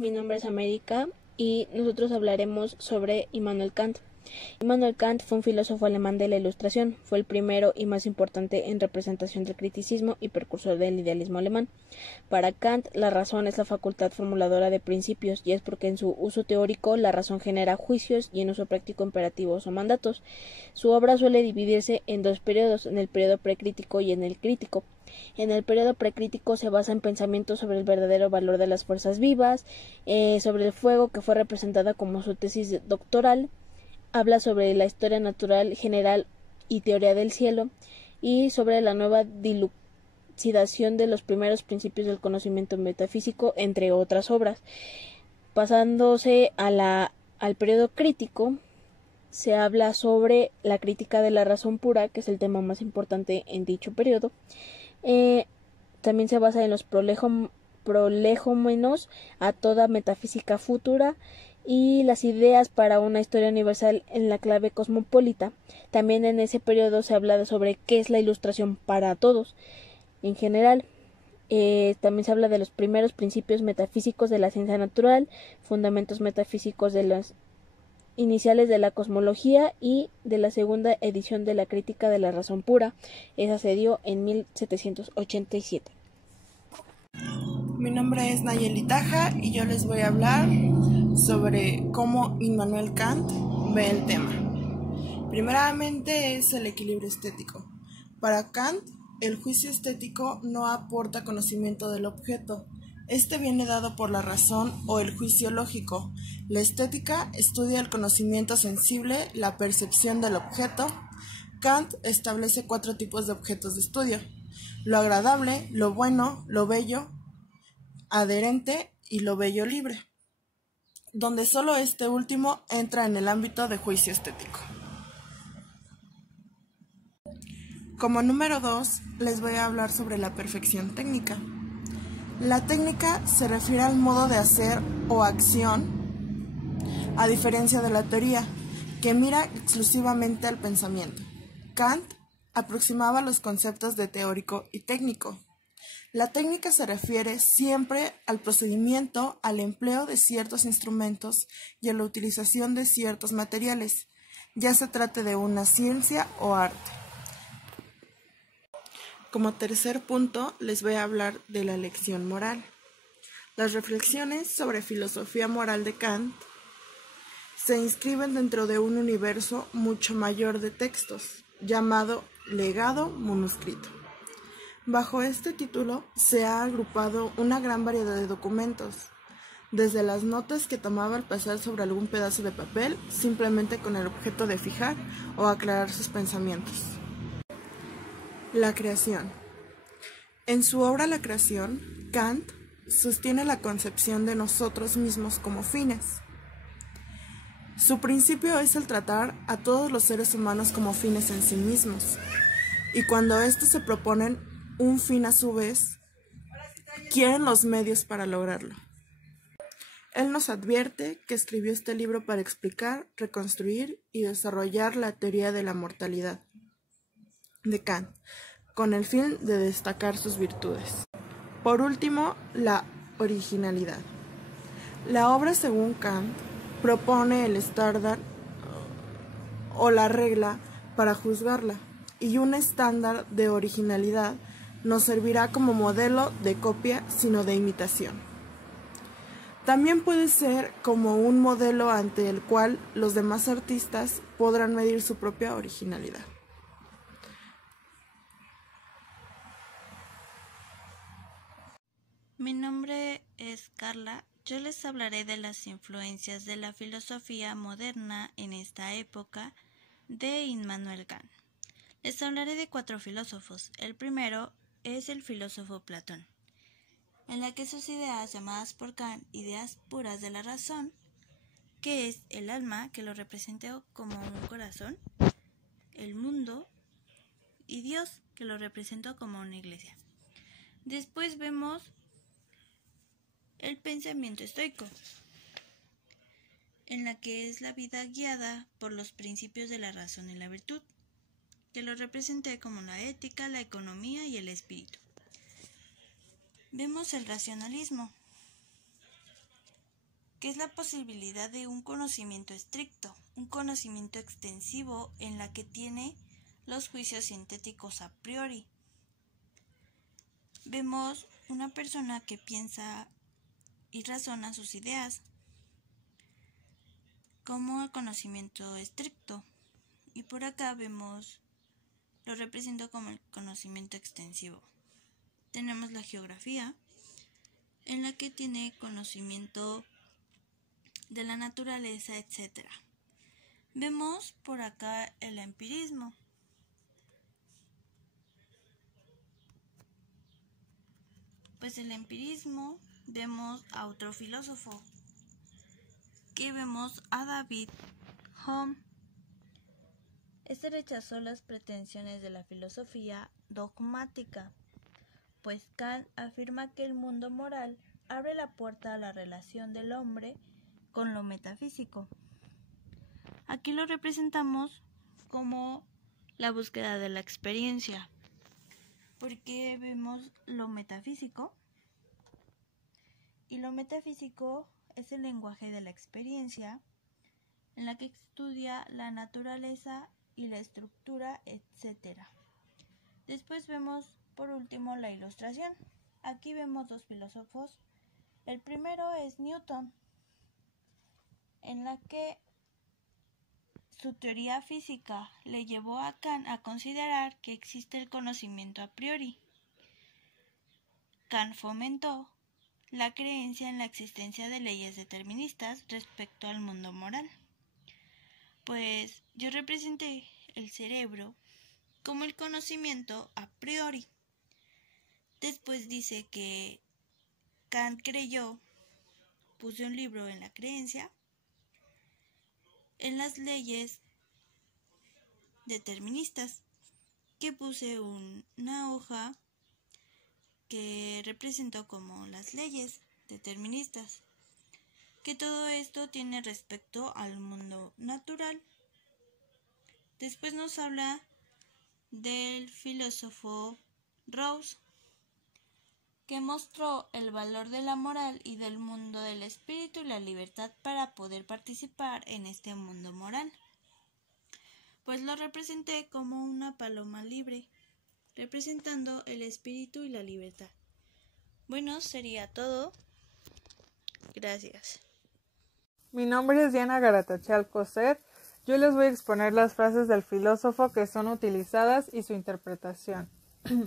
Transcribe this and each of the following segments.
mi nombre es América y nosotros hablaremos sobre Immanuel Kant. Immanuel Kant fue un filósofo alemán de la Ilustración, fue el primero y más importante en representación del criticismo y precursor del idealismo alemán. Para Kant, la razón es la facultad formuladora de principios, y es porque en su uso teórico la razón genera juicios y en uso práctico imperativos o mandatos. Su obra suele dividirse en dos periodos, en el periodo precrítico y en el crítico. En el periodo precrítico se basa en pensamientos sobre el verdadero valor de las fuerzas vivas, sobre el fuego, que fue representada como su tesis doctoral. Habla sobre la historia natural general y teoría del cielo, y sobre la nueva dilucidación de los primeros principios del conocimiento metafísico, entre otras obras. Pasándose al periodo crítico, se habla sobre la crítica de la razón pura, que es el tema más importante en dicho periodo. También se basa en los prolegómenos a toda metafísica futura y las ideas para una historia universal en la clave cosmopolita. También en ese periodo se habla sobre qué es la ilustración para todos en general. También se habla de los primeros principios metafísicos de la ciencia natural, fundamentos metafísicos de las iniciales de la cosmología y de la segunda edición de la crítica de la razón pura. Esa se dio en 1787. Mi nombre es Nayeli Taja y yo les voy a hablar sobre cómo Immanuel Kant ve el tema. Primeramente es el equilibrio estético. Para Kant, el juicio estético no aporta conocimiento del objeto. Este viene dado por la razón o el juicio lógico. La estética estudia el conocimiento sensible, la percepción del objeto. Kant establece 4 tipos de objetos de estudio: lo agradable, lo bueno, lo bello, adherente y lo bello libre, donde solo este último entra en el ámbito de juicio estético. Como número 2, les voy a hablar sobre la perfección técnica. La técnica se refiere al modo de hacer o acción, a diferencia de la teoría, que mira exclusivamente al pensamiento. Kant aproximaba los conceptos de teórico y técnico. La técnica se refiere siempre al procedimiento, al empleo de ciertos instrumentos y a la utilización de ciertos materiales, ya se trate de una ciencia o arte. Como tercer punto, les voy a hablar de la lección moral. Las reflexiones sobre filosofía moral de Kant se inscriben dentro de un universo mucho mayor de textos, llamado legado manuscrito. Bajo este título se ha agrupado una gran variedad de documentos, desde las notas que tomaba al pasar sobre algún pedazo de papel, simplemente con el objeto de fijar o aclarar sus pensamientos. La creación. En su obra La creación, Kant sostiene la concepción de nosotros mismos como fines. Su principio es el tratar a todos los seres humanos como fines en sí mismos, y cuando estos se proponen un fin a su vez, quieren los medios para lograrlo. Él nos advierte que escribió este libro para explicar, reconstruir y desarrollar la teoría de la mortalidad de Kant, con el fin de destacar sus virtudes. Por último, la originalidad. La obra, según Kant, propone el estándar o la regla para juzgarla, y un estándar de originalidad no servirá como modelo de copia, sino de imitación. También puede ser como un modelo ante el cual los demás artistas podrán medir su propia originalidad. Mi nombre es Carla. Yo les hablaré de las influencias de la filosofía moderna en esta época de Immanuel Kant. Les hablaré de 4 filósofos. El primero es el filósofo Platón, en la que sus ideas, llamadas por Kant ideas puras de la razón, que es el alma, que lo representó como un corazón, el mundo, y Dios, que lo representó como una iglesia. Después vemos el pensamiento estoico, en la que es la vida guiada por los principios de la razón y la virtud, que lo representé como la ética, la economía y el espíritu. Vemos el racionalismo, que es la posibilidad de un conocimiento estricto, un conocimiento extensivo en la que tiene los juicios sintéticos a priori. Vemos una persona que piensa y razona sus ideas como el conocimiento estricto, y por acá lo represento como el conocimiento extensivo. Tenemos la geografía, en la que tiene conocimiento de la naturaleza, etc. Vemos por acá el empirismo. Pues el empirismo vemos a otro filósofo, que vemos a David Hume. Este rechazó las pretensiones de la filosofía dogmática, pues Kant afirma que el mundo moral abre la puerta a la relación del hombre con lo metafísico. Aquí lo representamos como la búsqueda de la experiencia, porque vemos lo metafísico, y lo metafísico es el lenguaje de la experiencia, en la que estudia la naturaleza y la estructura, etc. Después vemos por último la ilustración. Aquí vemos dos filósofos. El primero es Newton, en la que su teoría física le llevó a Kant a considerar que existe el conocimiento a priori. Kant fomentó la creencia en la existencia de leyes deterministas respecto al mundo moral. Pues yo representé el cerebro como el conocimiento a priori. Después dice que Kant puso un libro en la creencia, en las leyes deterministas, que puse una hoja que representó como las leyes deterministas, que todo esto tiene respecto al mundo natural. Después nos habla del filósofo Rawls, que mostró el valor de la moral y del mundo del espíritu y la libertad para poder participar en este mundo moral. Pues lo representé como una paloma libre, representando el espíritu y la libertad. Bueno, sería todo. Gracias. Mi nombre es Diana Garatacheal Coser. Yo les voy a exponer las frases del filósofo que son utilizadas y su interpretación.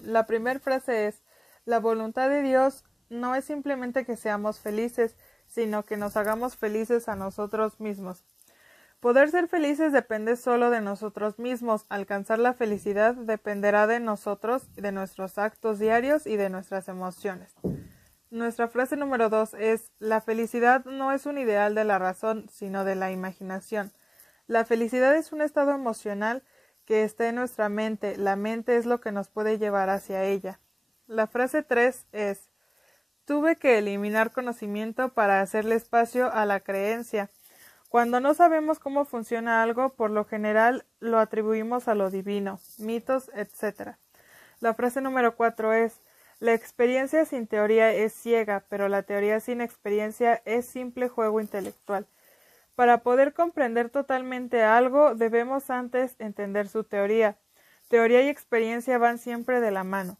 La primera frase es: la voluntad de Dios no es simplemente que seamos felices, sino que nos hagamos felices a nosotros mismos. Poder ser felices depende solo de nosotros mismos. Alcanzar la felicidad dependerá de nosotros, de nuestros actos diarios y de nuestras emociones. Nuestra frase número 2 es: la felicidad no es un ideal de la razón, sino de la imaginación. La felicidad es un estado emocional que está en nuestra mente. La mente es lo que nos puede llevar hacia ella. La frase 3 es: tuve que eliminar conocimiento para hacerle espacio a la creencia. Cuando no sabemos cómo funciona algo, por lo general lo atribuimos a lo divino, mitos, etc. La frase número 4 es: la experiencia sin teoría es ciega, pero la teoría sin experiencia es simple juego intelectual. Para poder comprender totalmente algo, debemos antes entender su teoría. Teoría y experiencia van siempre de la mano.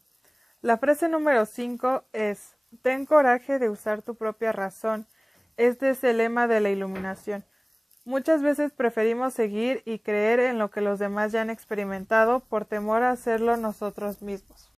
La frase número 5 es: ten coraje de usar tu propia razón. Este es el lema de la iluminación. Muchas veces preferimos seguir y creer en lo que los demás ya han experimentado por temor a hacerlo nosotros mismos.